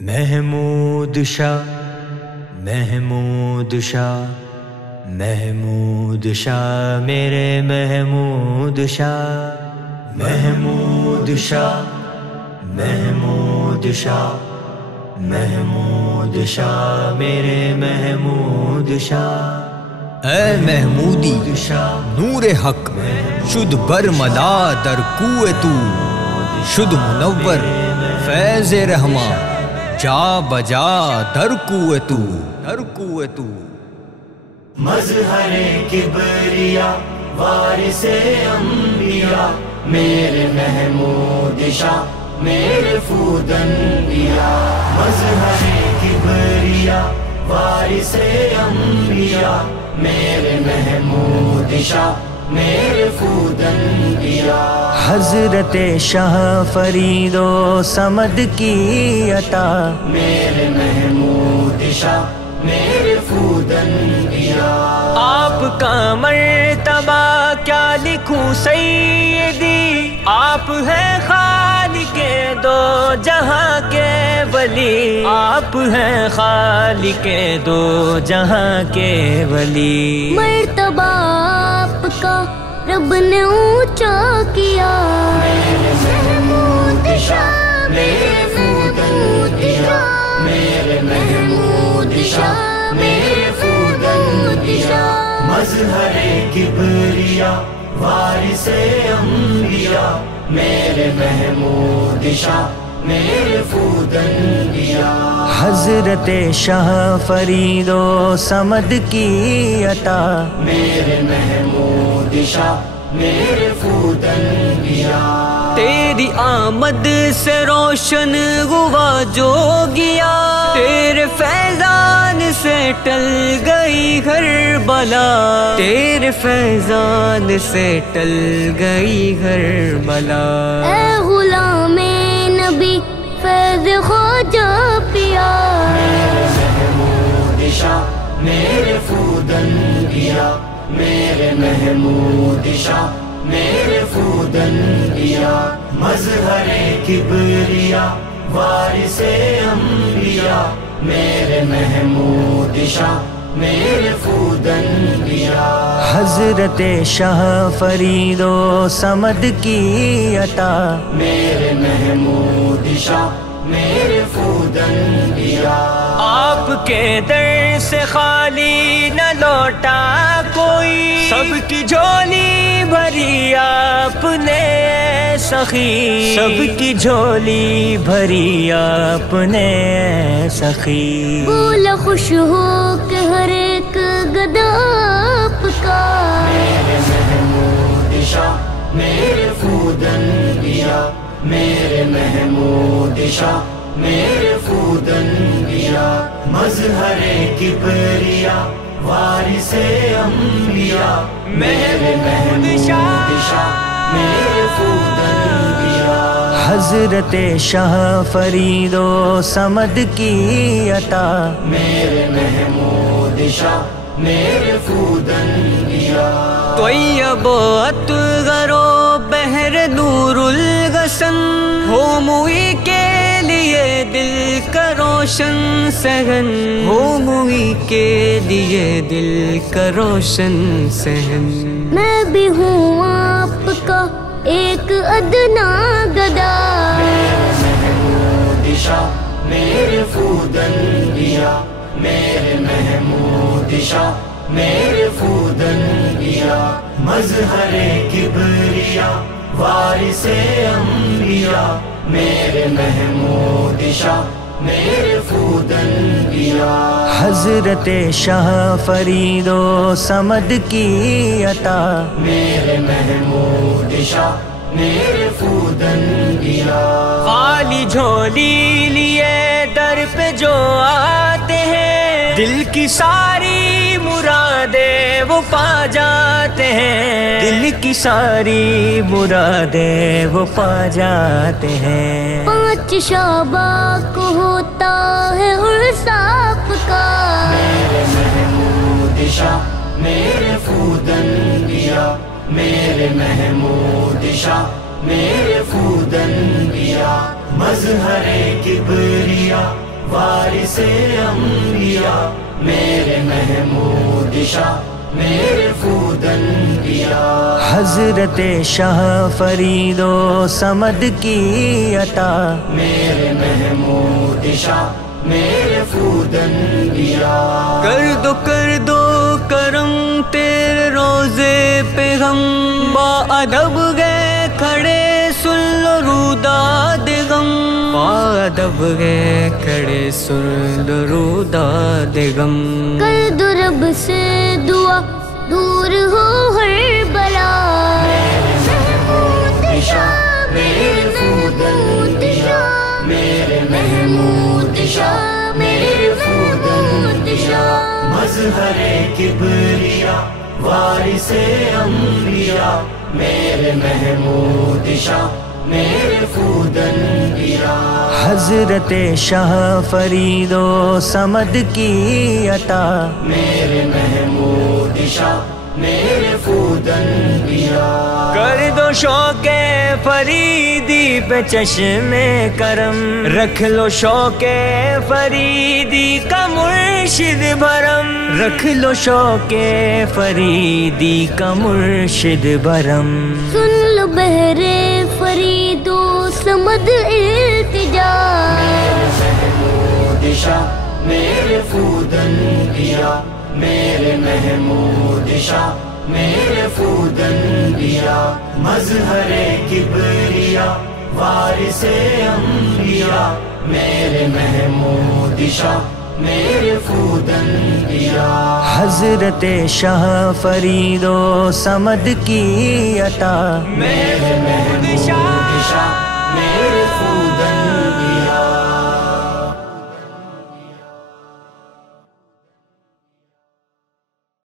محمود شاہ محمود شاہ محمود شاہ میرے محمود شاہ محمود شاہ محمود شاہ محمود شاہ میرے محمود شاہ اے محمودی نور حق شد برملا در کوئے تو شد منور فیض رحماں جا بجا در کوئے تو مظہر کبریا وارث انبیاء میرے محمود شاہ میرے فود انبیاء مظہر کبریا وارث انبیاء میرے محمود شاہ میرے فود انبیاء حضرت شاہ فرید و صمد کی عطا میرے محمود شاہ میرے فود انبیاء آپ کا مرتبہ کیا لکھوں سیدی آپ ہیں خالق دو جہاں کے ولی آپ ہیں خالق دو جہاں کے ولی مرتبہ آپ کا رب نے اونچا کیا میرے محمود شاہ میرے فود انبیاء میرے محمود شاہ میرے فود انبیاء مظہر کبریا وارث انبیاء میرے محمود شاہ میرے فود انبیاء حضرت شاہ فرید و صمد کی عطا میرے محمود شاہ میرے فود انبیاء تیری آمد سے روشن ہوا جو گیا تیرے فیضان سے ٹل گئی ہر بلا تیرے فیضان سے ٹل گئی ہر بلا اے غلام نبی فیض خواجہ پیا میرے محمود شاہ میرے فود انبیاء میرے محمود شاہ میرے فود انبیاء مظہر کبریا وارث انبیاء میرے محمود شاہ میرے فود انبیاء حضرت شاہ فرید و صمد کی عطا میرے محمود شاہ میرے فود انبیاء آپ کے در سے خالی نہ لوٹا کوئی سب کی جھولی بھری آپ نے سخی سب کی جھولی بھری آپ نے سخی بولا خوش ہو کہ ہر ایک گدا آپ کا میرے محمود شاہ میرے فود انبیاء میرے محمود شاہ میرے فود انبیاء مظہر کبریا وارث انبیاء میرے محمود شاہ میرے فود انبیاء حضرت شاہ فرید و صمد کی عطا میرے محمود شاہ میرے فود انبیاء طیب و اطہر و بحر نور الغصن ہو موئی کے لیے دل کا روشن صحن ہو موئی کے لیے دل کا روشن صحن میں بھی ہوں آپ کا ایک ادنا گدا میرے محمود شاہ میرے فود انبیاء میرے محمود شاہ میرے فود انبیاء مظہر کبریا وارث انبیاء میرے محمود شاہ میرے فود انبیاء حضرت شاہ فرید و صمد کی عطا میرے محمود شاہ میرے فود انبیاء خالی جھولی لیے در پہ جو آتے ہیں دل کی ساری مرادیں وہ پا جاتے ہیں دل کی ساری مرادیں وہ پا جاتے ہیں 5 شعبہ کو ہوتا ہے عرس آپ کا میرے محمود شاہ میرے فود انبیاء میرے محمود شاہ میرے فود انبیاء مظہر کبریا وارث انبیاء میرے محمود شاہ میرے خود انبیاء حضرت شاہ فرید و صمد کی عطا میرے محمود شاہ میرے خود انبیاء کر دو کرم تیرے روزے پہ ہم با ادب گئے کھڑے سن لو روداد غم با ادب گئے کھڑے سن لو روداد غم کر دو رب سے دعا دور ہو ہر بلا محمود شاہ میرے خود انبیاء میرے محمود شاہ میرے خود انبیاء مظہر کبریا وارث انبیاء میرے محمود شاہ میرے خود انبیاء حضرت شاہ فرید و صمد کی عطا میرے محمود شاہ میرے خود انبیاء کر دو شوق فریدی پہ چشم کرم رکھ لو شوق فریدی کا مرشد بھرم رکھ لو شوق فریدی کا مرشد بھرم سن لو بہرے فرید و صمد التجا محمود شاہ میرے خود انبیاء میرے محمود شاہ میرے خود انبیاء مظہر کبریا وارث انبیاء میرے محمود شاہ میرے خود انبیاء حضرت شاہ فرید و صمد کی عطا میرے محمود شاہ